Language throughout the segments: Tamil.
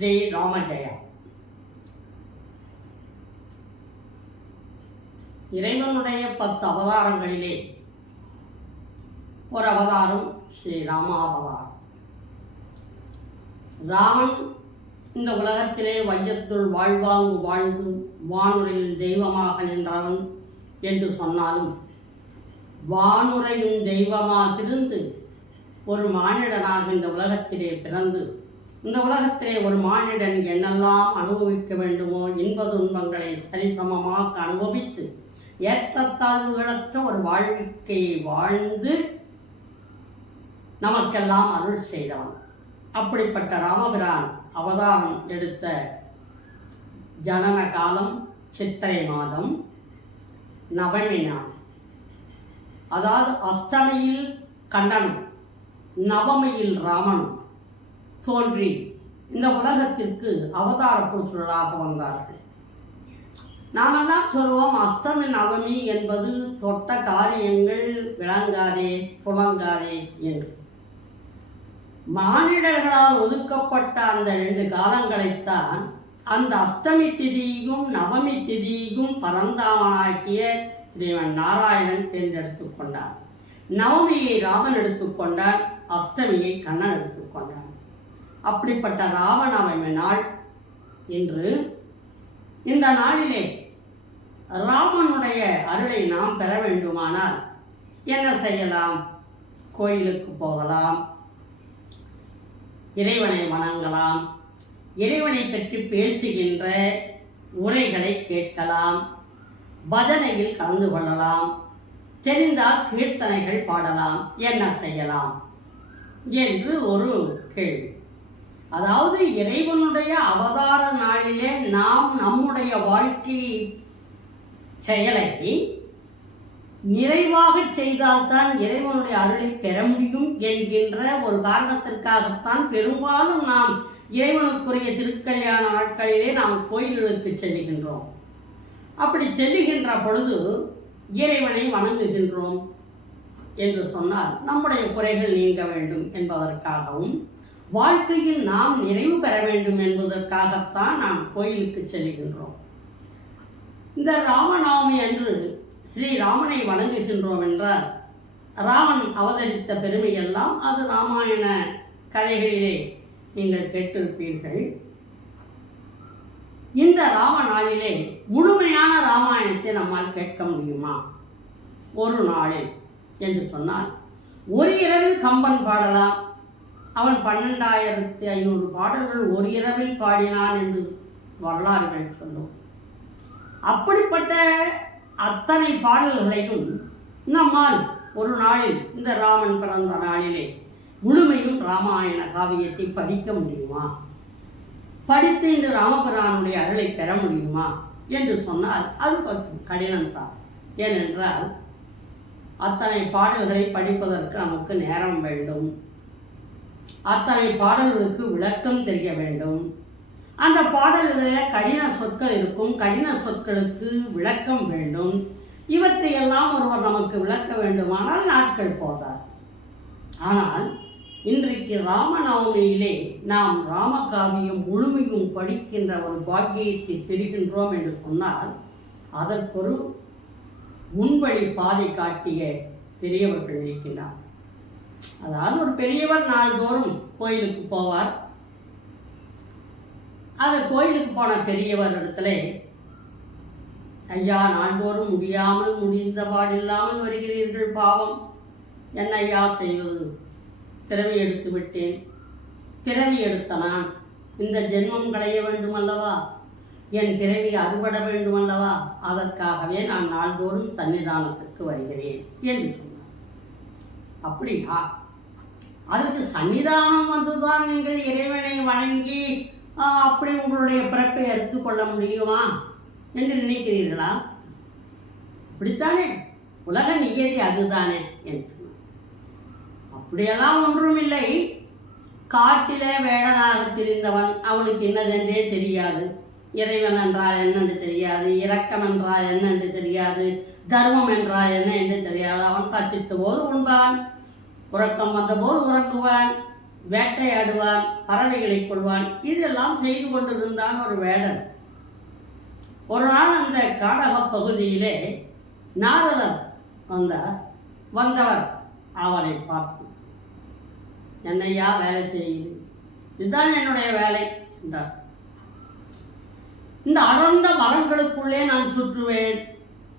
ஸ்ரீ ராமஜெயா இறைவனுடைய பத்து அவதாரங்களிலே ஒரு அவதாரம் ஸ்ரீ ராமாவதாரம் ராமன் இந்த உலகத்திலே வையத்துள் வாழ்வாங்கு வாழ்ந்து வானுரையில் தெய்வமாக நின்றவன் என்று சொன்னாலும் வானுரையும் தெய்வமாகிருந்து ஒரு மானிடனாக இந்த உலகத்திலே பிறந்து இந்த உலகத்திலே ஒரு மானிடன் என்னெல்லாம் அனுபவிக்க வேண்டுமோ இன்ப துன்பங்களை சரிசமமாக அனுபவித்து ஏற்றத்தாழ்வுகளற்ற ஒரு வாழ்க்கையை வாழ்ந்து நமக்கெல்லாம் அருள் செய்தவன். அப்படிப்பட்ட ராமபிரான் அவதாரம் எடுத்த ஜனன காலம் சித்திரை மாதம் நவமி நாள். அதாவது அஷ்டமியில் கண்ணனும் நவமியில் ராமனும். தோன்றி இந்த உலகத்திற்கு அவதார புருஷர்களாக வந்தார்கள். நாமெல்லாம் சொல்லுவோம் அஷ்டமி நவமி என்பது தொட்ட காரியங்கள் விளங்காதே துளங்காதே என்று. மானிடர்களால் ஒதுக்கப்பட்ட அந்த ரெண்டு காலங்களைத்தான் அந்த அஷ்டமி திதியும் நவமி திதியும் பரந்தாமனாக்கிய ஸ்ரீவன் நாராயணன் தேர்ந்தெடுத்துக் கொண்டார் நவமியை ராமன் எடுத்துக்கொண்டார் அஷ்டமியை கண்ணன் எடுத்து அப்படிப்பட்ட ராமநவமி நாள் இன்று இந்த நாளிலே ராமனுடைய அருளை நாம் பெற வேண்டுமானால் என்ன செய்யலாம்? கோயிலுக்கு போகலாம். இறைவனை வணங்கலாம். இறைவனை பற்றி பேசுகின்ற உரைகளை கேட்கலாம். பஜனையில் கலந்து கொள்ளலாம். தெரிந்தால் கீர்த்தனைகள் பாடலாம். என்ன செய்யலாம்? என்று ஒரு கேள்வி. அதாவது இறைவனுடைய அவதார நாளிலே நாம் நம்முடைய வாழ்க்கை செயலை நிறைவாக செய்தால்தான் இறைவனுடைய அருளை பெற முடியும் என்கின்ற ஒரு காரணத்திற்காகத்தான் பெரும்பாலும் நாம் இறைவனுக்குரிய திருக்கல்யாண நாட்களிலே நாம் கோயில்களுக்கு செல்லுகின்றோம் அப்படி செல்லுகின்ற பொழுது இறைவனை வணங்குகின்றோம் என்று சொன்னால் நம்முடைய குறைகள் நீங்க வேண்டும் என்பதற்காகவும் வாழ்க்கையில் நாம் நிறைவு பெற வேண்டும் என்பதற்காகத்தான் நாம் கோயிலுக்கு செல்கின்றோம். இந்த ராமநவமி அன்று ஸ்ரீ ராமனை வணங்குகின்றோம் என்றால் ராமன் அவதரித்த பெருமையெல்லாம் அது ராமாயண கதைகளிலே நீங்கள் கேட்டிருப்பீர்கள். இந்த ராம நாளிலே முழுமையான ராமாயணத்தை நம்மால் கேட்க முடியுமா? ஒரு நாளில். என்று சொன்னால் ஒரு இரவில் கம்பன் பாடலாம் அவன் பன்னெண்டாயிரத்தி ஐநூறு பாடல்கள் ஒரு இரவில் பாடினான் என்று வரலாறுகள் சொல்லும். அப்படிப்பட்ட அத்தனை பாடல்களையும் நம்மால் ஒரு நாளில் இந்த ராமன் பிறந்த நாளிலே முழுமையும் ராமாயண காவியத்தை படிக்க முடியுமா? படித்து இந்த ராமபிரானுடைய அருளை பெற முடியுமா? என்று சொன்னால் அது கொஞ்சம் கடினம்தான். ஏனென்றால் அத்தனை பாடல்களை படிப்பதற்கு நமக்கு நேரம் வேண்டும். அத்தனை பாடல்களுக்கு விளக்கம் தெரிய வேண்டும். அந்த பாடல்களில் கடின சொற்கள் இருக்கும். கடின சொற்களுக்கு விளக்கம் வேண்டும். இவற்றையெல்லாம் ஒருவர் நமக்கு விளக்க வேண்டுமானால் நாட்கள் போதாது. ஆனால் இன்றைக்கு ராமநவமியிலே நாம் ராமகாவியம் முழுமையும் படிக்கின்ற ஒரு பாக்கியத்தை பெறுகின்றோம் என்று சொன்னால் அதற்கொரு முன்வழி பாதை காட்டிய பெரியவர்கள் இருக்கின்றார் அதாவது ஒரு பெரியவர் நாள்தோறும் கோயிலுக்கு போவார். அந்த கோயிலுக்கு போன பெரியவர் இடத்துல ஐயா நாள்தோறும் முடியாமல் முடிந்த பாடில்லாமல் வருகிறீர்கள் பாவம். என்ன ஐயா செய்வது? பிறவி எடுத்து விட்டேன். பிறவி எடுத்த நான் இந்த ஜென்மம் களைய வேண்டும் அல்லவா என் பிறவி அறுபட வேண்டும் அல்லவா அதற்காகவே நான் நாள்தோறும் சன்னிதானத்திற்கு வருகிறேன் என்று சொன்னார். அப்படியா? அதற்கு சன்னிதானம் வந்துதான் நீங்கள் இறைவனை வணங்கி அப்படி உங்களுடைய பிறப்பை எடுத்துக்கொள்ள கொள்ள முடியுமா என்று நினைக்கிறீர்களா? அப்படித்தானே? உலக நியதி அதுதானே என்று. அப்படியெல்லாம் ஒன்றுமில்லை காட்டிலே வேடனாக திரிந்தவன் அவனுக்கு என்னதென்றே தெரியாது. இறைவன் என்றால் என்னென்று தெரியாது. இரக்கம் என்றால் என்னென்று தெரியாது. தர்மம் என்றால் என்ன என்று தெரியாது அவன் பசித்த போது உண்பான். உறக்கம் வந்தபோது உறங்குவான் வேட்டையாடுவான் பறவைகளை கொள்வான் இதெல்லாம் செய்து கொண்டிருந்தான் ஒரு வேடன். ஒரு நாள் அந்த காடக பகுதியிலே நாரதர் வந்தார். வந்தவர் அவனை பார்த்து என்னையா வேலை செய்யும் இதுதான் என்னுடைய வேலை என்றார். இந்த அடர்ந்த மரங்களுக்குள்ளே நான் சுற்றுவேன்.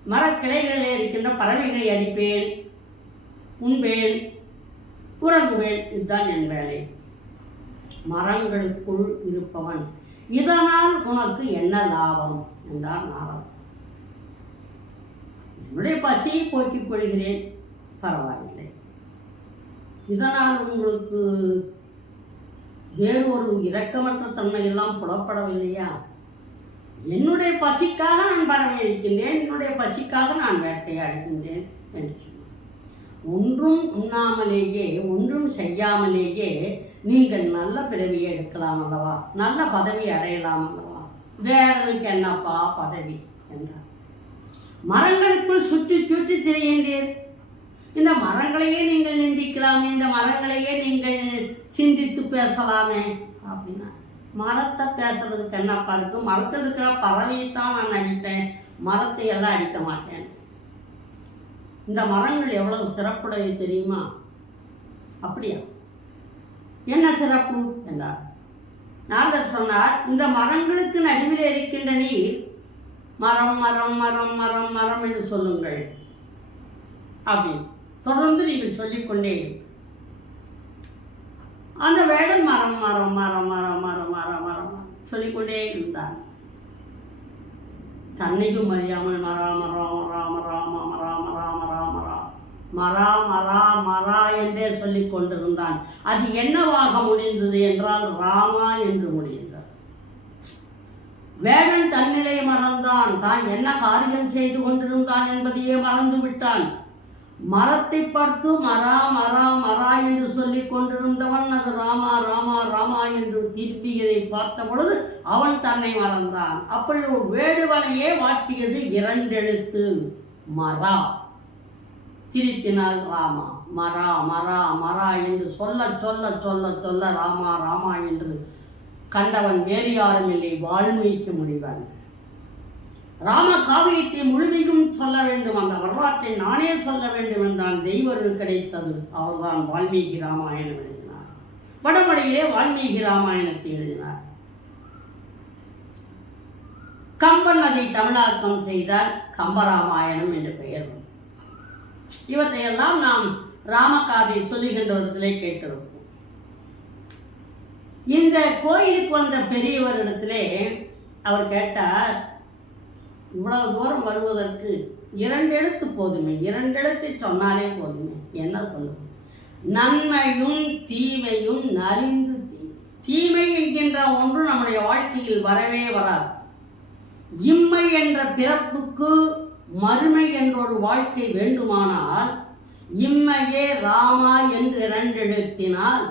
மரக்கிளைகளில் இருக்கின்ற பறவைகளை அடிப்பேன் உண்பேன் உறங்குவேன் இதுதான் என் வேலை. மரங்களுக்குள் இருப்பவன் இதனால் உனக்கு என்ன லாபம்? என்றார் நாரதன் என்னுடைய பச்சையை போக்கிக் கொள்கிறேன். பரவாயில்லை. இதனால் உங்களுக்கு வேறு ஒரு இரக்கமற்ற தன்மையெல்லாம் புலப்படவில்லையா? என்னுடைய பசிக்காக நான் பரவடிக்கின்றேன் என்னுடைய பசிக்காக நான் வேட்டையாடுகின்றேன் என்று சொன்னார். ஒன்றும் உண்ணாமலேயே ஒன்றும் செய்யாமலேயே நீங்கள் நல்ல பிறவியை எடுக்கலாம் அல்லவா? நல்ல பதவி அடையலாம் அல்லவா? வேறதுக்கு என்னப்பா பதவி என்றார். மரங்களுக்குள் சுற்றி சுற்றி திரிகின்றீர். இந்த மரங்களையே நீங்கள் நிந்திக்கலாமே இந்த மரங்களையே நீங்கள் சிந்தித்து பேசலாமே அப்படின்னா மரத்தை பேசுறதுக்கு என்னப்பா இருக்கு? மரத்தில் இருக்கிற பறவையை தான் நான் அடிப்பேன். மரத்தை எல்லாம் அடிக்க மாட்டேன். இந்த மரங்கள் எவ்வளவு சிறப்புடையது தெரியுமா? அப்படியா? என்ன சிறப்பு என்றார். நாரதர் சொன்னார் இந்த மரங்களுக்கு நடுவில் இருக்கின்ற நீர் மரம் மரம் மரம் மரம் மரம் என்று சொல்லுங்கள். அப்படின்னு. தொடர்ந்து நீங்கள் சொல்லிக்கொண்டே இருக்கும் அந்த வேடம் மரம் மரம் மரம் மரம் மரம் மரம் மரம் சொல்லிக்கொண்டே இருந்தார் தன்னைக்கும் அறியாமல் மரா மரம் ராம ராம ராம ராம ராம ராம் மரா மரா மரா என்றே சொல்லிக் கொண்டிருந்தான் அது என்னவாக முடிந்தது என்றால் ராமா என்று முடிந்தது வேடன் தன்னிலை மறந்தான் தான் என்ன காரியம் செய்து கொண்டிருந்தான் என்பதையே மறந்து விட்டான் மரத்தை பார்த்து மரா மரா மரா என்று சொல்லிக் கொண்டிருந்தவன் அது ராமா ராமா ராமா என்று திருப்பியதை பார்த்த பொழுது அவன் தன்னை மறந்தான். அப்படி ஒரு வேடுவனையே வாட்டியது இரண்டெழுத்து. மரா. திருப்பினால் ராமா மரா மரா மரா என்று சொல்ல சொல்ல சொல்ல சொல்ல ராமா ராமா என்று கண்டவன் வேறு யாரும் இல்லை வால்மீகி முனிவன். ராம காவியத்தை முழுமையும் சொல்ல வேண்டும் அந்த வரலாற்றை நானே சொல்ல வேண்டும் என்றான் தெய்வர்கள் கிடைத்தது. அவர்தான் வால்மீகி ராமாயணம் எழுதினார். வடமொழியிலே வால்மீகி ராமாயணத்தை எழுதினார். கம்பன் அதை தமிழாக்கம் செய்தார் கம்பராமாயணம் என்று பெயர் இவற்றையெல்லாம் நாம் ராமகாதை சொல்லுகின்ற இடத்திலே கேட்டிருப்போம். இந்த கோயிலுக்கு வந்த பெரியவரிடத்திலே அவர் கேட்டார் இவ்வளவு தூரம் வருவதற்கு இரண்டு எழுத்து போதுமே இரண்டு எழுத்து சொன்னாலே போதுமே. என்ன சொல்லும்? நன்மையும் தீமையும் நலிந்து தீ தீமை என்கின்ற ஒன்று நம்முடைய வாழ்க்கையில் வரவே வராது. இம்மை என்ற பிறப்புக்கு மறுமை என்ற ஒரு வாழ்க்கை வேண்டுமானால் இம்மையே ராமா என்று இரண்டெழுத்தினால்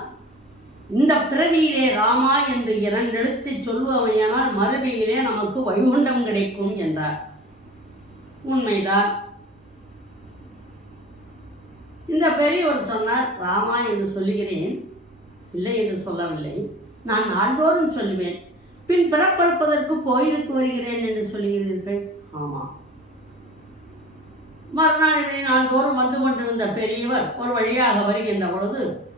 இந்த பிறவியிலே ராமா என்று இரண்டெழுத்து சொல்பவையானால் மறுமையிலே நமக்கு வைகுண்டம் கிடைக்கும் என்றார். உண்மைதான். இந்த பெரியவர் சொன்னார் ராமா என்று சொல்லுகிறேன். இல்லை என்று சொல்லவில்லை. நான் நாள்தோறும் சொல்லுவேன். பின் பிறப்பிறப்பதற்கு கோயிலுக்கு வருகிறேன் என்று சொல்லுகிறீர்கள். ஆமாம் மறுநாள் இப்படி நாள்தோறும் வந்து கொண்டிருந்த பெரியவர் ஒரு வழியாக வருகின்ற பொழுது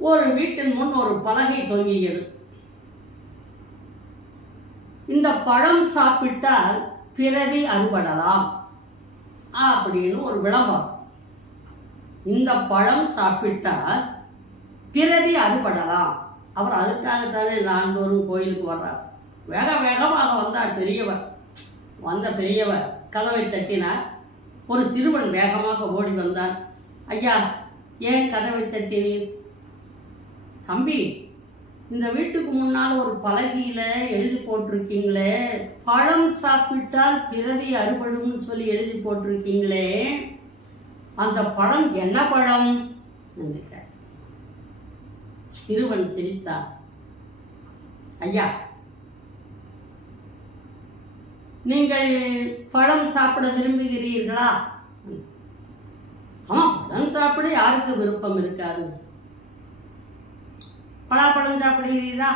ஒரு வீட்டின் முன் ஒரு பலகை தொங்கியது. இந்த பழம் சாப்பிட்டால் பிறவி அறுபடலாம் அப்படின்னு ஒரு விளம்பரம். இந்த பழம் சாப்பிட்டால் பிறவி அறுபடலாம். அவர் அதுக்காகத்தானே நாள்தோறும் கோயிலுக்கு வர்றார். வேக வேகமாக வந்தார் பெரியவர். வந்த பெரியவர் கதவை தட்டினார். ஒரு சிறுவன் வேகமாக ஓடி வந்தான். ஐயா ஏன் கதவை தட்டினீர்? தம்பி இந்த வீட்டுக்கு முன்னால் ஒரு பலகையில் எழுதி போட்டிருக்கீங்களே பழம் சாப்பிட்டால் பிறவி அறுபடும்னு சொல்லி எழுதி போட்டிருக்கீங்களே அந்த பழம் என்ன பழம்? என்று சிறுவன் சிரித்தான் ஐயா நீங்கள் பழம் சாப்பிட விரும்புகிறீர்களா? ஆமாம் பழம் சாப்பிட யாருக்கு விருப்பம் இருக்காது. பலாப்பழம் சாப்பிடுகிறீரா?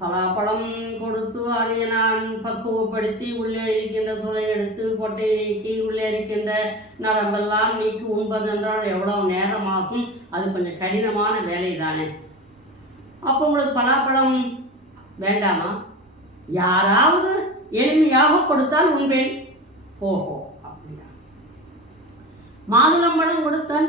பலாப்பழம் கொடுத்து அதை நான் பக்குவப்படுத்தி உள்ளே இருக்கின்ற துளை எடுத்து கொட்டையை நீக்கி உள்ளே இருக்கின்ற நரம்பெல்லாம் நீக்கி உண்பதென்றால் எவ்வளவு நேரமாகும்? அது கொஞ்சம் கடினமான வேலை தானே அப்போ உங்களுக்கு பலாப்பழம் வேண்டாமா? யாராவது எளிமையாக கொடுத்தால் உண்பேன். ஓஹோ அப்படியா. மாதுளம்பழம் கொடுத்தால்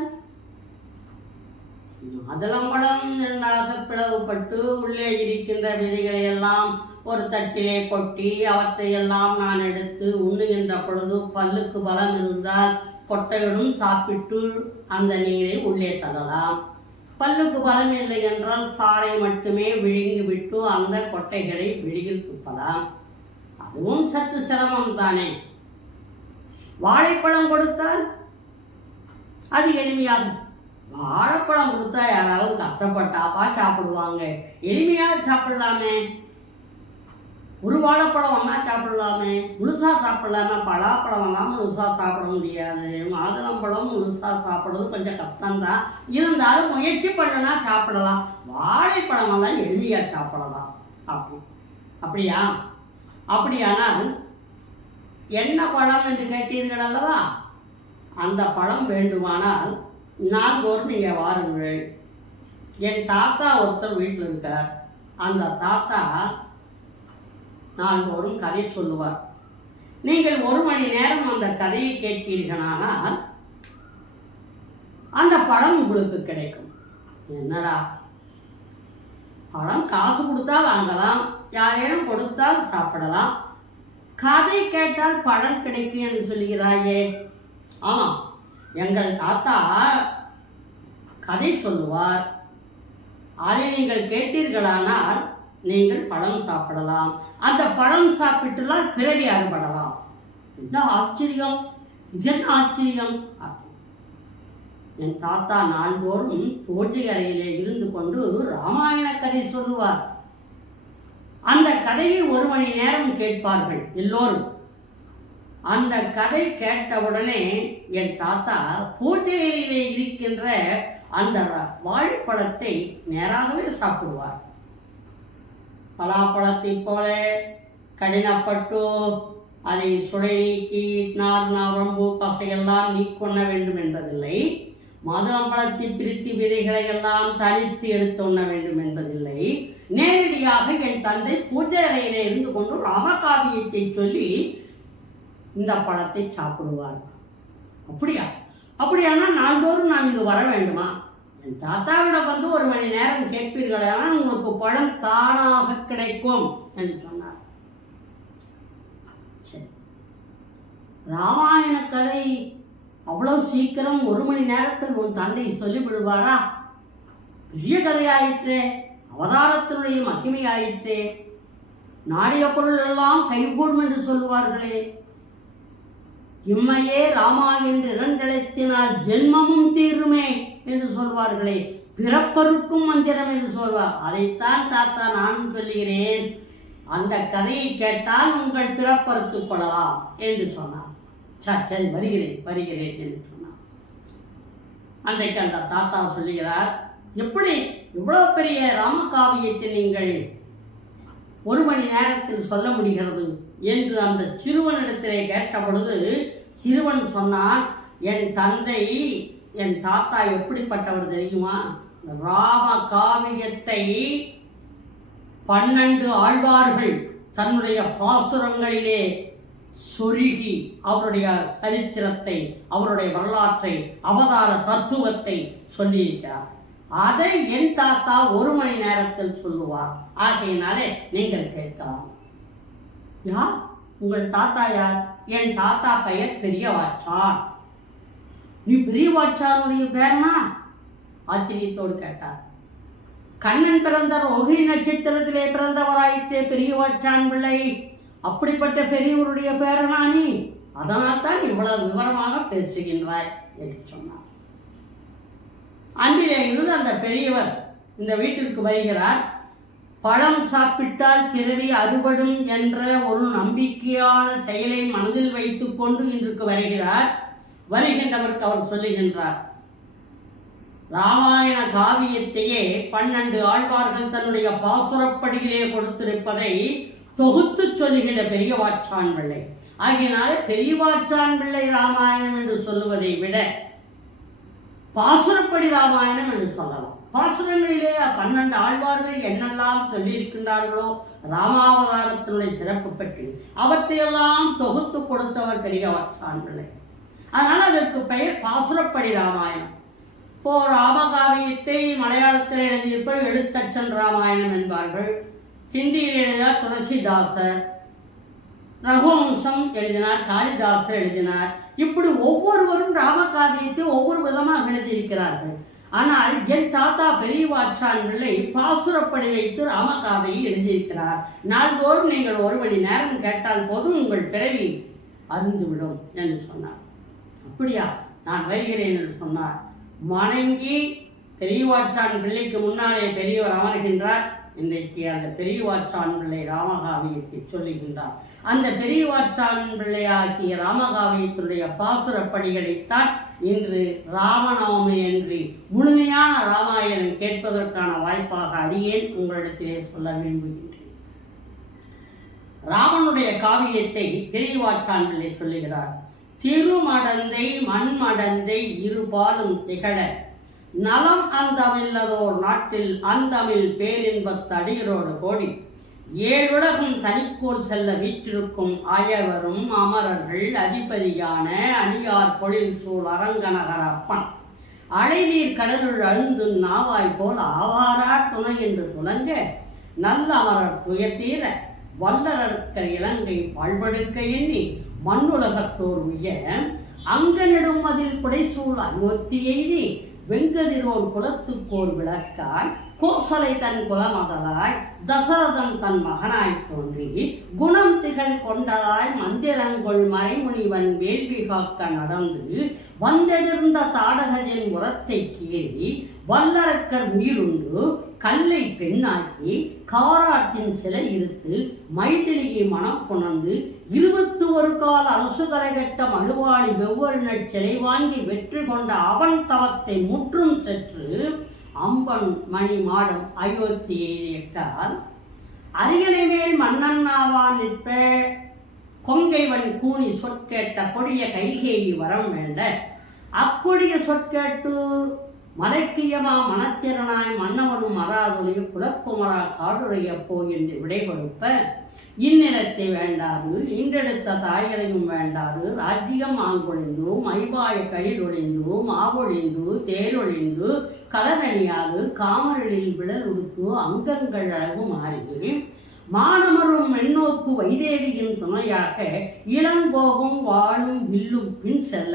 மாதுளம்பழம் இரண்டாக பிளவுபட்டு உள்ளே இருக்கின்ற விதைகளை எல்லாம் ஒரு தட்டிலே கொட்டி அவற்றை எல்லாம் நான் எடுத்து உண்ணுகின்ற பொழுது பல்லுக்கு பலம் இருந்தால் கொட்டையுடன் சாப்பிட்டு அந்த நீரை உள்ளே தள்ளலாம். பல்லுக்கு பலம் இல்லை என்றால் சாறை மட்டுமே விழுங்கி விட்டு அந்த கொட்டைகளை வெளியில் துப்பலாம். அதுவும் சற்று சிரமம் தானே வாழைப்பழம் கொடுத்தால் அது எளிமையாகும். வாழைப்பழம் கொடுத்தா யாராவது கஷ்டப்பட்டாப்பா சாப்பிடுவாங்க. எளிமையாக சாப்பிடலாமே. ஒரு வாழைப்பழம் ஒன்றா சாப்பிடலாமே. முழுசா சாப்பிடலாமே. பலாப்பழம் முழுசாக சாப்பிட முடியாது. மாதுளம்பழம் முழுசாக சாப்பிடுறது கொஞ்சம் கஷ்டம்தான். இருந்தாலும் முயற்சி பண்ணுனா சாப்பிடலாம். வாழைப்பழமெல்லாம் எளிமையாக சாப்பிடலாம். அப்படி. அப்படியா? அப்படியானால் என்ன பழம் என்று கேட்டீர்கள் அல்லவா? அந்த பழம் வேண்டுமானால் நாள்தோறும் நீங்கள் வாருங்கள். என் தாத்தா ஒருத்தர் வீட்டில் இருக்கார். அந்த தாத்தா நாள்தோறும் கதை சொல்லுவார். நீங்கள் ஒரு மணி நேரம் அந்த கதையை கேட்பீர்களானால் அந்த படம் உங்களுக்கு கிடைக்கும். என்னடா? படம் காசு கொடுத்தா வாங்கலாம் யாரேனும் கொடுத்தால் சாப்பிடலாம். கதை கேட்டால் படம் கிடைக்கும் என்று சொல்லுகிறாயே. ஆமாம் எங்கள் தாத்தா கதை சொல்லுவார். அதை நீங்கள் கேட்டீர்களானால் நீங்கள் பழம் சாப்பிடலாம். அந்த பழம் சாப்பிட்டுலாம் பிறவி அறுபடலாம். என்ன ஆச்சரியம்? இது என்ன ஆச்சரியம்? என் தாத்தா நாள்தோறும் பூஜை அறையிலே இருந்து கொண்டு ராமாயண கதை சொல்லுவார். அந்த கதையை ஒரு மணி நேரம் கேட்பார்கள் எல்லோரும். அந்த கதை கேட்டவுடனே என் தாத்தா பூஜையிலே இருக்கின்ற அந்த ர- வாழைப்பழத்தை நேராகவே சாப்பிடுவார். பலாப்பழத்தைப் போல கடினப்பட்டு அதை சுடை நீக்கி நார் நரம்பு பசையெல்லாம் நீக்கொள்ள வேண்டும் என்பதில்லை. மாதுளம்பழத்தை பிரித்தி விதைகளை எல்லாம் தனித்து எடுத்து உண்ண வேண்டும் என்பதில்லை. நேரடியாக என் தந்தை பூஜை அறையிலே இருந்து கொண்டு ராமகாவியத்தை சொல்லி இந்த பழத்தை சாப்பிடுவார். அப்படியா? அப்படியானால் நாள்தோறும் நான் இங்கு வர வேண்டுமா? என் தாத்தாவிடம் வந்து ஒரு மணி நேரம் கேட்பீர்களானால் உங்களுக்கு பழம் தானாக கிடைக்கும் என்று சொன்னார். சரி. ராமாயண கதை அவ்வளவு சீக்கிரம் ஒரு மணி நேரத்தில் உன் தந்தை சொல்லிவிடுவாரா? பெரிய கதையாயிற்றே அவதாரத்தினுடைய மகிமையாயிற்றே. நாடிய பொருள் எல்லாம் கைகூடும் என்று சொல்லுவார்களே. இம்மையே ராமா என்று இரண்டெழுத்தினால் ஜென்மமும் தீருமே என்று சொல்வார்களே. பிறப்பருக்கும் மந்திரம் என்று சொல்வார் அதைத்தான் தாத்தா நானும் சொல்லுகிறேன். அந்த கதையை கேட்டால் உங்கள் பிறப்பறுத்து கொள்ளலாம் என்று சொன்னார். சரி சரி வருகிறேன் வருகிறேன் என்று சொன்னார். அன்றைக்கு அந்த தாத்தா சொல்லுகிறார் எப்படி இவ்வளவு பெரிய ராமகாவியத்தை நீங்கள் ஒரு மணி நேரத்தில் சொல்ல முடிகிறது? என்று அந்த சிறுவனிடத்திலே கேட்ட பொழுது சிறுவன் சொன்னான் என் தந்தை என் தாத்தா எப்படிப்பட்டவர் தெரியுமா? ராம காவியத்தை பன்னெண்டு ஆழ்வார்கள் தன்னுடைய பாசுரங்களிலே சொருகி அவருடைய சரித்திரத்தை அவருடைய வரலாற்றை அவதார தத்துவத்தை சொல்லியிருக்கிறார். அதை என் தாத்தா ஒரு மணி நேரத்தில் சொல்லுவார். ஆகையினாலே நீங்கள் கேட்கலாம். யார் உங்கள் தாத்தா யார்? என் தாத்தா பெயர் பெரியவாச்சான். நீ பெரிய பெரியவாச்சானுடைய பேரனா? ஆச்சரியத்தோடு கேட்டார். கண்ணன் பிறந்த ரோகிணி நட்சத்திரத்திலே பிறந்தவராயிற்றே பெரியவாச்சான் பிள்ளை. அப்படிப்பட்ட பெரியவருடைய பேரனா நீ? அதனால் தான் இவ்வளவு விவரமாக பேசுகின்றாய் என்று சொன்னார். அன்றிலே இருந்து அந்த பெரியவர் இந்த வீட்டிற்கு வருகிறார். பழம் சாப்பிட்டால் பிறவி அறுபடும் என்ற ஒரு நம்பிக்கையான செயலை மனதில் வைத்துக்கொண்டு இன்றுக்கு வருகிறார் வருகின்றவருக்கு அவர் சொல்லுகின்றார். ராமாயண காவியத்தையே பன்னெண்டு ஆழ்வார்கள் தன்னுடைய பாசுரப்படியிலே கொடுத்திருப்பதை தொகுத்து சொல்லுகின்ற பெரிய வாச்சான் பிள்ளை. ஆகையினால பெரியவாச்சான் பிள்ளை ராமாயணம் என்று சொல்லுவதை விட பாசுரப்படி ராமாயணம் என்று சொல்லலாம். பாசுரங்களிலே பன்னெண்டு ஆழ்வார்கள் என்னெல்லாம் சொல்லியிருக்கின்றார்களோ ராமாவதாரத்தினுடைய சிறப்பு பற்றி அவற்றையெல்லாம் தொகுத்து கொடுத்தவர் பெரியவாச்சான் பிள்ளை அதனால் அதற்கு பெயர் பாசுரப்படி ராமாயணம். இப்போ ராமகாவியத்தை மலையாளத்தில் எழுதியிருப்பவர் எழுத்தச்சன் ராமாயணம் என்பார்கள். ஹிந்தியில் எழுதினார் துளசிதாசர். ரகுவம்சம் எழுதினார் காளிதாசர் எழுதினார். இப்படி ஒவ்வொருவரும் ராமகாவியத்தை ஒவ்வொரு விதமாக எழுதியிருக்கிறார்கள். ஆனால் என் தாத்தா பெரியவாச்சான் பிள்ளை பாசுரப்படி வைத்து ராமகாதையை எழுதியிருக்கிறார். நாள்தோறும் நீங்கள் ஒரு மணி நேரம் கேட்டால் போதும் உங்கள் பிறவி அருந்துவிடும் என்று சொன்னார். அப்படியா? நான் வருகிறேன் என்று சொன்னார். மணங்கி பெரியவாச்சான் பிள்ளைக்கு முன்னாலே பெரியவர் அமர்கின்றார். இன்றைக்கு அந்த பெரியவாச்சான் பிள்ளை ராமகாவியத்தை சொல்லுகின்றார். அந்த பெரியவாச்சான் பிள்ளையாகிய ராமகாவியத்துடைய ராமகாவியத்தினுடைய பாசுரப்படிகளைத்தான் இன்று ராமநவமி என்று முழுமையான ராமாயணம் கேட்பதற்கான வாய்ப்பாக அடியேன் உங்களிடத்திலே சொல்ல விரும்புகின்றேன். ராமனுடைய காவியத்தை பெரியவாச்சான் சொல்லுகிறார். திருமடந்தை மண்மடந்தை இருபாலும் திகழ. நலம் அந்தமில்லதோர் நாட்டில் அந்தமில் பேரின்பத்தடிகளோடு கோடி. ஏழுலகம் தனிக்கோள் செல்ல வீற்றிருக்கும் ஆயவரும் அமரர்கள் அதிபதியான அணியார் பொழில் சூழ் அரங்கநகர் அப்பன். அழைநீர் கடலுள் அழுந்து நாவாய் போல் ஆவாரா துணை என்று துணங்க நல்ல அமரர் துயர்தீர வல்லரற்கர் இலங்கை பாழ்படுக்க எண்ணி மண்ணுலகத்தோர் உய அங்கனிடும் அதில் புடைசூழ் அயோத்தி எய்தி வெங்கதிரோர் குலத்துக்கோர் விளக்காய் கோசலை தன் குலமதலாய் தசரதன் தன் மகனாய் தோன்றி குணம் திகழ் கொண்டதாய் மந்திரங்கொள் மறைமுனிவன் வேள்வி காக்க நடந்து வந்தெதிர்ந்த தாடகஜன் உரத்தை கீறி வல்லரக்கர் உயிருண்டு கல்லை பெண்ணாக்கி காராட்டின் சிலை இருத்து மைதிலியை மனம் புணர்ந்து இருபத்து ஒரு கால அரசு தலைகட்ட மழுவாளி வெவ்வொரு சிலை வாங்கி வெற்றி கொண்ட அவன் தவத்தை முற்றும் சென்று அம்பன் மணி மாடம் அயோத்தி எய்தியிட்டால் அரியணை மேல் மன்னன்னாவான் நிற்ப கொங்கைவன் கூனி சொற்கேட்ட கொடிய கைகேயி வரம் வேண்ட. அக்கொடிய சொற்கேட்டு மலைக்கியமா மனத்திறனாய் மன்னவனும் மராதுடைய குலக்குமரா காடுடைய போ என்று விடை கொடுப்ப. இந்நிலத்தை வேண்டாது இன்றெடுத்த தாயரையும் வேண்டாது ராஜ்யம் ஆங்கொழிந்து மைவாய களிரொழிந்து மாவொழிந்து தேரொழிந்து கலரணியாது காமரலில் விழல் உடுத்து அங்கங்கள் அழகு மாறி மானமரும் மென்னோக்கு வைதேவியின் துணையாக இளங்கோவும் வாழும் வில்லும் பின் செல்ல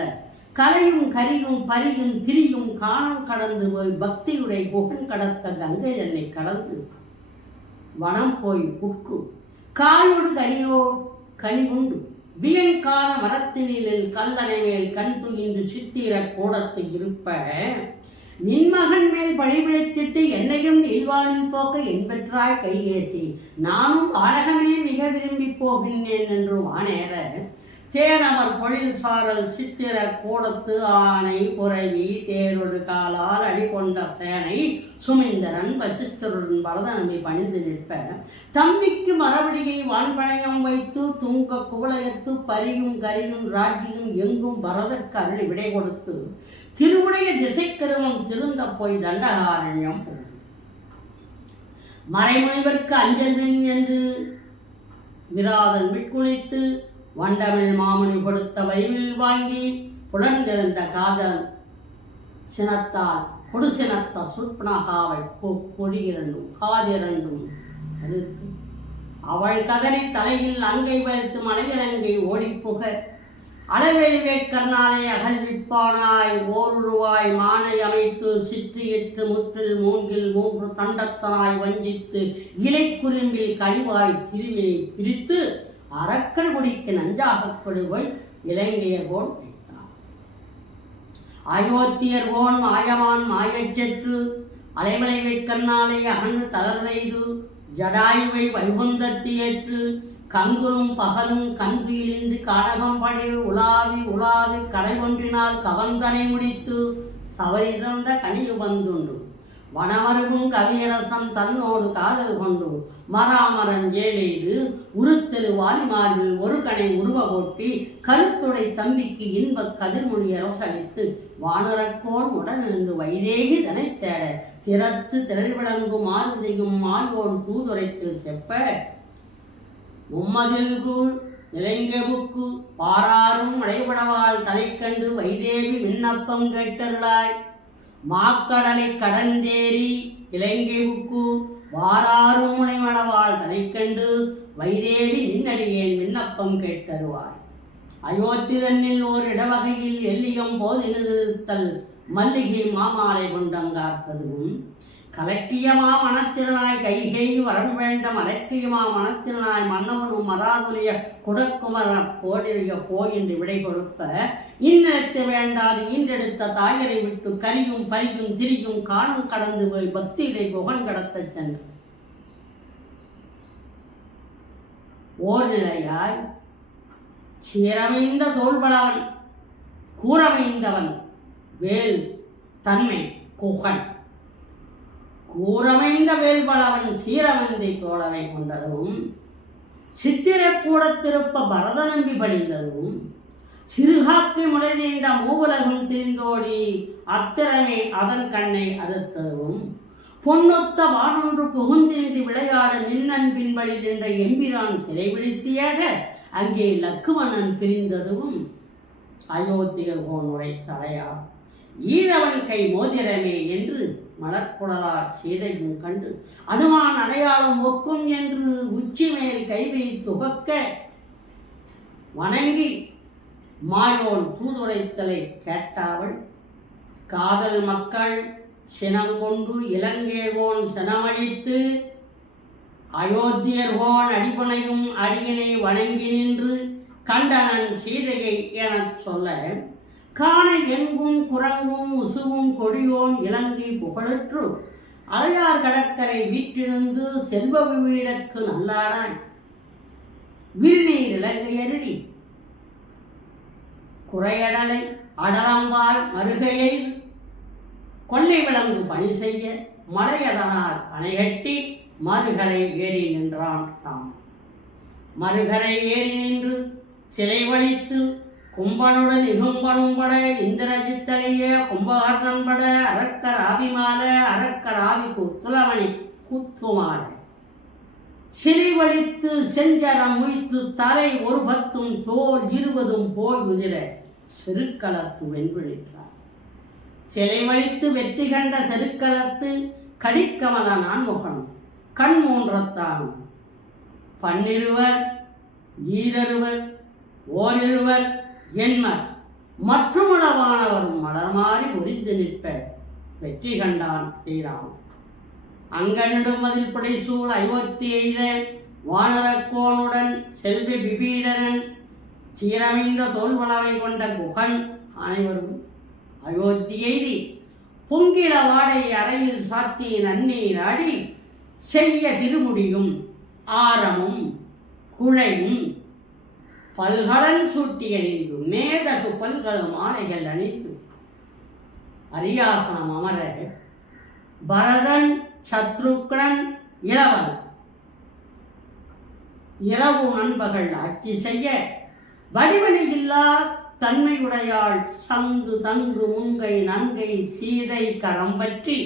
கலையும் கரியும் பரியும் திரியும் காணம் கடந்து போய் பக்தியுடைய குகன் கடத்த கங்கை என்னை கடந்து வனம் போய் புக்கு. காயோடு கனியோ கனி உண்டு வியங்கால மரத்தினில் கல்லணை மேல் கண் துயின்று சித்திர கூடத்து இருப்ப நின்மகன் மேல் பழி விழித்திட்டு என்னையும் நீழ்வானில் போக்க என்பெற்றாய் கையேசி நானும் பாடகமே மிக விரும்பி போகின்றேன் என்று வானேற தேனமர் பொழில் சாரல் சித்திர கூடத்து ஆணை புறவி தேரொடு காலால் அடிகொண்ட சேனை சுமிந்தரன் வசிஷ்டருடன் பரதநம்பி பணிந்து நிற்ப. தம்பிக்கு மரபடியை வான்பழையம் வைத்து துங்க குவளையத்து பரியும் கரியும் ராஜ்யம் எங்கும் பரதற்கு அருளி விடை கொடுத்து திருவுடைய திசைக்கிருமம் திருந்த போய் தண்டகாரண்யம் போகும். மறைமுனிவர்க்கு அஞ்சல்வின் என்று விராதன் விட்குளித்து வண்டமிழ் மாமுனி கொடுத்த வரிவில் வாங்கி புலர்ந்திருந்த காதல் சினத்தால் கொடுசினத்த சுற்பனகாவை கொடியிரண்டும் காதிரண்டும் அவள் கதறி தலையில் அங்கை வைத்து மலையிலங்கை ஓடிப்புக அளவெளிவே கண்ணாலை அகழ்விப்பானாய் ஓருருவாய் மானை அமைத்து சிற்றியிட்டு முற்றில் மூங்கில் மூன்று தண்டத்தனாய் வஞ்சித்து இலைக்குறும்பில் கழிவாய் திருவினை பிரித்து அரக்கர் குடிக்கு நஞ்சாகப்படுவோய் இலங்கையர் போல் வைத்தார் அயோத்தியர் போன் மாயவான் மாயச்சற்று அலைமலை வைக்கண்ணாலே அகன்று தளர்வெய்து ஜடாயுவை வைகுந்தத்தி ஏற்று கங்குறும் பகலும் கண்துயிலின்றி காடகம் படை உலாவி உலாவி கடை ஒன்றினால் கவந்தனை முடித்து சவரிதந்த கனியு வந்துண்டு. வனமருகும் கவியரசம் தன்னோடு காதல் கொண்டு. மராமரன் ஏழெய்து உருத்தெழு வாலிமார்பில் ஒரு கணை உருவ கொட்டி கருத்துடை தம்பிக்கு இன்பக் கதிர்மொழி அரசளித்து வானரக்கோன் உடனிருந்து வைதேகி தனை தேட திறத்து திரள்விளங்கும் மாருதியும் மால்வோன் தூதுரைத்து செப்ப மும்மதில்குள் இளைஞபுக்கு பாராரும் மடைபடவாள் தலைக்கண்டு வைதேவி விண்ணப்பம் கேட்டருளாய். மாக்கடலை கடந்தேறி இலங்கைவுக்கு வாராரும் முனைமடவாள் தலைக்கண்டு வைதேவி நின்னடியேன் விண்ணப்பம் கேட்டருவாய். அயோத்திதனில் ஓர் இடவகையில் எல்லியம் நிறுத்தல் மல்லிகை மாமாலை கொண்டங்கார்த்ததும் கலக்கியமா மனத்திறனாய் கைகை வரம் வேண்ட அலக்கியமா மனத்திறனாய் மன்னவனும் மராதுலிய குடக்குமர போடிய போயின்று விடை கொடுப்ப இன்னெடுத்து வேண்டாது இன்றெடுத்த தாயரை விட்டு கரியும் பரியும் திரியும் காணும் கடந்து போய் பக்தியிடை புகழ் கடத்தச் சென்று. ஓர் நிலையாய் சீரமைந்த தோல்பலவன் கூறமைந்தவன் வேல் தன்மை குகன். கூரமைந்த வேல்பலவன் சீரமைந்தை தோழமை கொண்டதும் சித்திரக்கூடத்திருப்ப பரத நம்பி படிந்ததும் சிறுகாக்கி முளைதீண்ட மூவுலகம் திரிந்தோடி அத்திரமே அதன் கண்ணை அறுத்ததும் பொன்னொத்த வானொன்று புகுந்திரிது விளையாட நின்னன் பின்படி நின்ற எம்பிரான் சிறை பிடித்தியாக அங்கே லக்குமணன் பிரிந்ததும் அயோத்தியர் கோன் தலையார் ஈழவன் கை மோதிரமே என்று மலர்குடலார் சீதையும் கண்டு அனுமான் அடையாளம் ஒக்கும் என்று உச்சி மேல் கை துவக்க வணங்கி மாயோன் தூதுரைத்தலை கேட்டாவள் காதல் மக்கள் சினங்கொண்டு இலங்கேவோன் சினமளித்து அயோத்தியர்கோன் அடிபனையும் அடியினை வணங்கி நின்று கண்டனன் சீதையை எனச் சொல்ல காண எங்கும் குரங்கும் உசுவும் கொடியோன் இலங்கை புகழற்று. அலையார் கடற்கரை வீட்டிருந்து செல்வ வீடற்கு நல்லாராய் இலங்கை இலங்கையருடி குறையடலை அடலம்பால் மருகையை கொள்ளை விளங்கு பணி செய்ய மலையதனால் அணைகட்டி மறுகரை ஏறி நின்றான் ராமன். மறுகரை ஏறி நின்று சிலை வலித்து கும்பனுடன் இகும்பனும்பட இந்திரஜித்தலைய கும்பகர்ணன் பட அரக்கர் ஆவிமால அரக்கர் ஆவி குத்துலமணி குத்துமால சிலிவழித்து செஞ்சரம் முய்த்து தலை ஒரு பத்தும் தோல் இருபதும் போய் உதிர செருக்களத்து வென்று சிலைவழித்து சிலை வெற்றி கண்ட செருக்களத்து கடிக்கமல நான்முகன் கண் மூன்றத்தானும். பன்னிருவர் ஈரருவர் ஓரிருவர் எண்மர் மலர் மலர்மாறி உரிந்து நிற்ப. வெற்றி கண்டான் ஸ்ரீராமன் அங்கனிடும் மதில் புடைசூழ் அயோத்தி எய்த வானரக்கோனுடன் செல்வி பிபீடனன் சீரமைந்த தோல்வளவை கொண்ட குகன் அனைவரும் அயோத்தி எய்தி. பொங்கிட வாடை அறையில் சாத்தி நன்னீராடி செய்ய திருமுடியும் ஆரமும் குழையும் பல்கலன் சூட்டி அணிந்து மேதகு பல்கல மாலைகள் அணிந்து அரியாசனம் அமர பரதன் சத்ருக்னன் இளவன் இரவு நண்பகல் ஆட்சி செய்ய வடிவனை இல்லா தன்மையுடையாள் சங்கு தங்கு உங்கை நங்கை சீதை கரம் பற்றி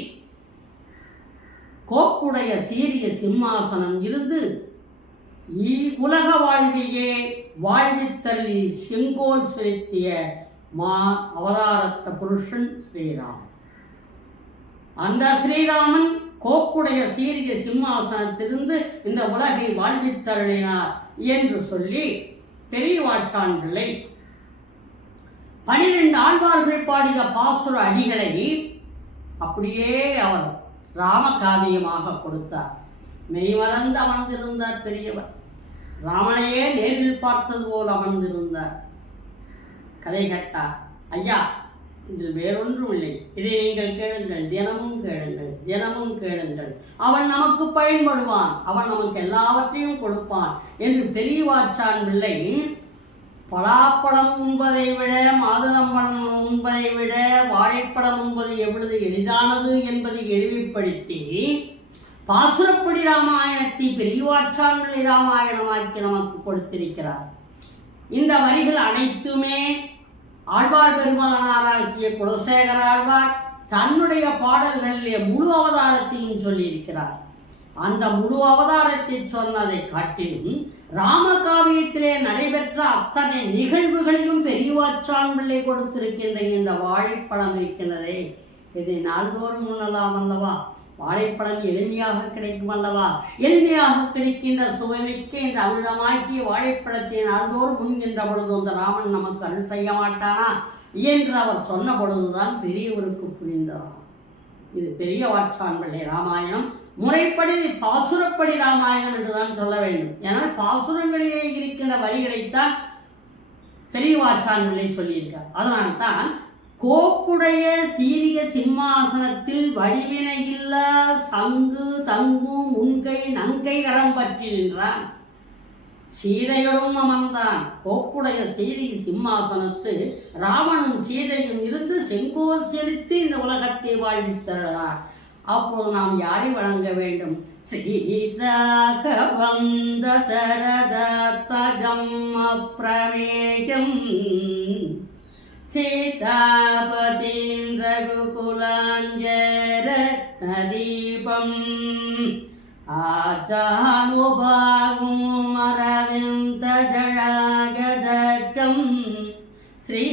கோப்புடைய சீரிய சிம்மாசனம் இருந்து ஈ- உலக வாழ்வியே வாழ்வித் தள்ளி செங்கோல் செலுத்திய மா அவதாரத்த புருஷன் ஸ்ரீராம். அந்த ஸ்ரீராமன் கோப்புடைய சீரிய சிம்மாசனத்திலிருந்து இந்த உலகை வாழ்வித்தருளினார் என்று சொல்லி பெரியவாச்சான் பிள்ளை பனிரெண்டு ஆழ்வார்கள் பாடிய பாசுர அடிகளை அப்படியே அவர் ராமகாவியமாக கொடுத்தார். மெய்மறந்து அமர்ந்திருந்தார் பெரியவர். ராமனையே நேரில் பார்த்தது போல் அமர்ந்திருந்தார் கதை கேட்டார் ஐயா இதில் வேறொன்றும் இல்லை இதை நீங்கள் கேளுங்கள் தினமும் கேளுங்கள் தினமும் கேளுங்கள். அவன் நமக்கு பயன்படுவான் அவன் நமக்கு எல்லாவற்றையும் கொடுப்பான் என்று பெரியவாச்சான் பிள்ளை பலாப்பழம் உண்பதை விட மாதுளம்பழம் உண்பதை விட வாழைப்பழம் உண்பது எவ்வளவு எளிதானது என்பதை எளிமைப்படுத்தி பாசுரப்படி ராமாயணத்தை பெரியவாச்சான்களை ராமாயணமாக்கி நமக்கு கொடுத்திருக்கிறார். இந்த வரிகள் அனைத்துமே ஆழ்வார் பெருமானாராகிய குலசேகர ஆழ்வார் தன்னுடைய பாடல்களிலே முழு அவதாரத்தையும் சொல்லியிருக்கிறார். அந்த முழு அவதாரத்தை சொன்னதை காட்டிலும் ராமகாவியத்திலே நடைபெற்ற அத்தனை நிகழ்வுகளையும் பெரியவாச்சான் பிள்ளை கொடுத்திருக்கின்ற இந்த வாழைப்பழம் இருக்கின்றதே. இதை நாள்தோறும் உண்ணலாம் அல்லவா? வாழைப்பழம் எளிமையாக கிடைக்கும் அல்லவா? எளிமையாக கிடைக்கின்ற சுவைமிக்க இந்த அமிர்தமாக்கிய வாழைப்பழத்தை நாள்தோறும் முன்கின்ற பொழுது அந்த ராமன் நமக்கு அருள் செய்ய மாட்டானா என்று அவர் சொன்ன பொழுதுதான் பெரியவருக்கு புரிந்ததாம். இது பெரிய வாற்றான் ராமாயணம். முறைப்படி பாசுரப்படி ராமாயணம் என்றுதான் சொல்ல வேண்டும். ஏன்னால் பாசுரங்களிலே இருக்கின்ற வரிகளைத்தான் பெரிய வாச்சான் சொல்லியிருக்கார். அதனால்தான் கோப்புடைய சீரிய சிம்மாசனத்தில் வடிவினையில்லா சங்கு தங்கு முன்கை நங்கை கரம் பற்றி நின்றான் சீதையுடன் அமர்ந்தான். கோப்புடைய சீரிய சிம்மாசனத்து ராமனும் சீதையும் இருந்து செங்கோல் செலுத்தி இந்த உலகத்தை வாழ்வித்தருளார். அப்போது நாம் யாரை வழங்க வேண்டும்? ஸ்ரீராகவம் தரதத்மஜம் அப்பிரமேயம் సీతాపతిం రఘుకులాంజరత్నదీపం. ఆచానుభాగుమరవింత జడాగదక్షం శ్రీ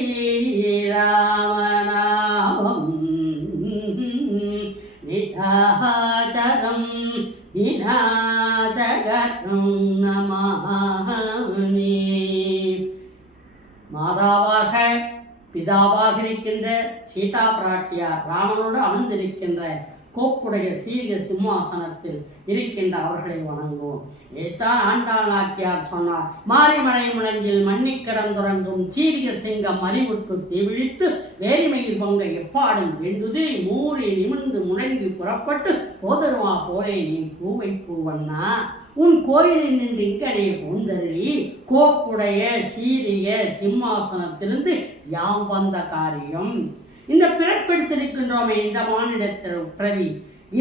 பிதாவாக இருக்கின்ற சீதா பிராட்டியார் ராமனோடு அமர்ந்திருக்கின்ற கோப்புடைய சீக சிம்மாசனத்தில் இருக்கின்ற அவர்களை வணங்குவோம். இதைத்தான் ஆண்டாள் நாட்டியார் சொன்னார். மாரிமலை முழங்கில் மண்ணி கிடந்துறங்கும் சீரிய சிங்கம் அறிவுட்டு தீவிழித்து வேரிமையில் பொங்க எப்பாடும் வெண்டுதிரி மூறி நிமிர்ந்து முழங்கி புறப்பட்டு போதருவா போலே நீ பூவை பூவண்ணா உன் கோயிலில் நின்று இக்கடே பூந்தருளி கோப்புடைய சீரிய சிம்மாசனத்திலிருந்து யாம் வந்த காரியம். இந்த பிறப்பெடுத்திருக்கின்றோமே இந்த மானிட பிறவி.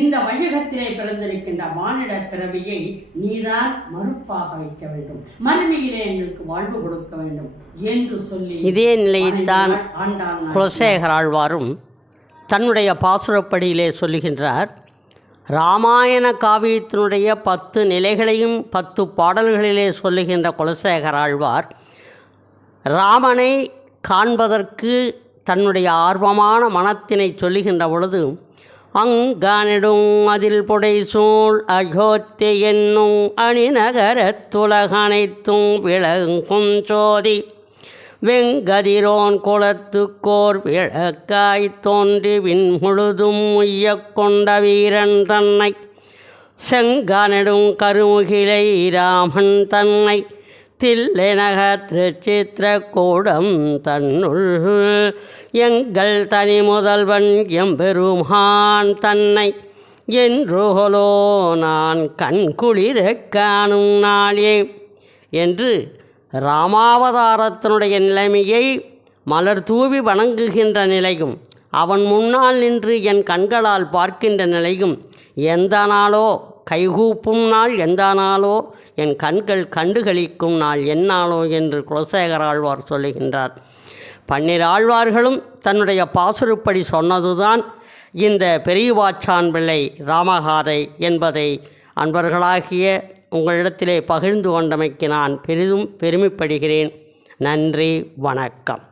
இந்த வையகத்திலே பிறந்திருக்கின்ற மானிட பிறவியை நீதான் மறுப்பாக வைக்க வேண்டும். மறுமையிலே எங்களுக்கு வாழ்வு கொடுக்க வேண்டும் என்று சொல்லி இதே நிலையைத்தான் ஆண்டாள் குலசேகர ஆழ்வாரும் தன்னுடைய பாசுரப்படியிலே சொல்லுகின்றார் ராமாயண காவியத்தினுடைய பத்து நிலைகளையும் பத்து பாடல்களிலே சொல்லுகின்ற குலசேகர் ஆழ்வார் ராமனை காண்பதற்கு தன்னுடைய ஆர்வமான மனத்தினை சொல்லுகின்ற பொழுது அங்கானிடும் அதில் புடைசூழ் அயோத்தி என்னும் அணிநகரத்துலகனைத்தும் விளங்கும் சோதி வெங்கதிரோன் குலத்துக்கோர் விளக்காய் தோன்றி விண்முழுதும் முழுதும் கொண்ட வீரன் தன்னை. செங்கனடும் கருமுகிலை ராமன் தன்னை. தில்லைநக திருச்சித்திர கூடம் தன்னுள் எங்கள் தனி முதல்வன் எம்பெருமான் தன்னை. என்றுகொலோ நான் கண்குளிரக் காணும் நாளே. என்று ராமாவதாரத்தினுடைய நிலைமையை மலர் தூவி வணங்குகின்ற நிலையும் அவன் முன்னால் நின்று என் கண்களால் பார்க்கின்ற நிலையும் எந்த நாளோ கைகூப்பும் நாள் எந்த நாளோ என் கண்கள் கண்டுகளிக்கும் நாள் என்னாலோ என்று குலசேகர ஆழ்வார் சொல்லுகின்றார். பன்னிரு ஆழ்வார்களும் தன்னுடைய பாசுருப்படி சொன்னதுதான் இந்த பெரியவாச்சான் பிள்ளை ராமகாதை என்பதை அன்பர்களாகிய உங்களிடத்திலே பகிர்ந்து கொண்டமைக்கு நான் பெரிதும் பெருமைப்படுகிறேன். நன்றி வணக்கம்.